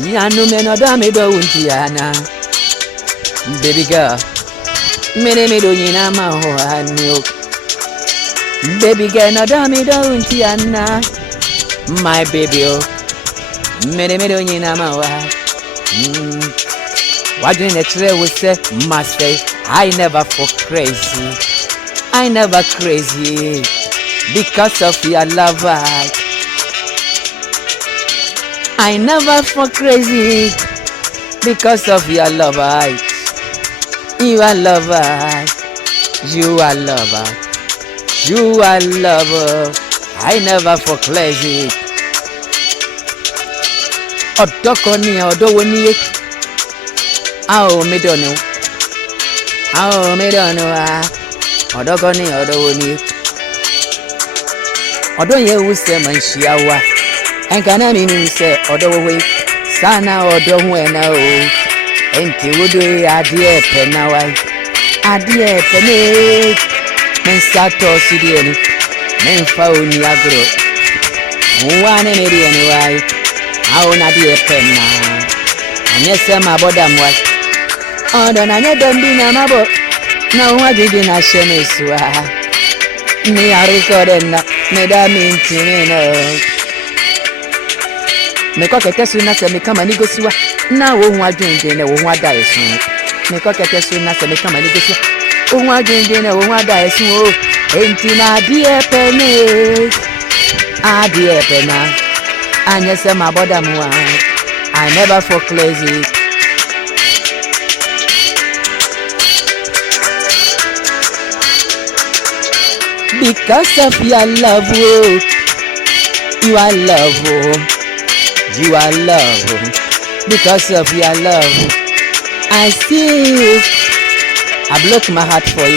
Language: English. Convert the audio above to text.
Yanu meno da me do untiana. Baby girl, me do yina ma ho anyo. Baby girl, no da me do untiana. My baby, oh, me do yina ma wa. What do you say? We say, must say, I never for crazy. I never crazy because of your love. I never for crazy because of your love. You are lover. You are lover. You are lover. I never for crazy. Odokoni odowoni. Oh, me don't know. Oh, me don't know. Odokoni odowoni. Odoye use manshiawa. Enkana minu se odowe. Sana odohwena o. Enti wudu adie pena wai. Adie pene. Mensato sidieni. Menfa oni agro. Mwane medieni wai. Aona die pena. Anyese maboda mwai. Odo na nyedembi na mabo. Na uwagigi na sheneswa. Ni arikodena. Meda mintinino. Meko keke suna se me kama nigosua. Na wo hu adwende na wo hu ada esu. Meko keke suna se me kama nigosua. Wo hu adwende na wo hu ada esu o. Enti na adie pene. Adie pena. Anyese maboda mwa. I never for crazy. Because of your love, oh. You are love, oh. You are love, oh. Because of your love, I see you. I broke my heart for you.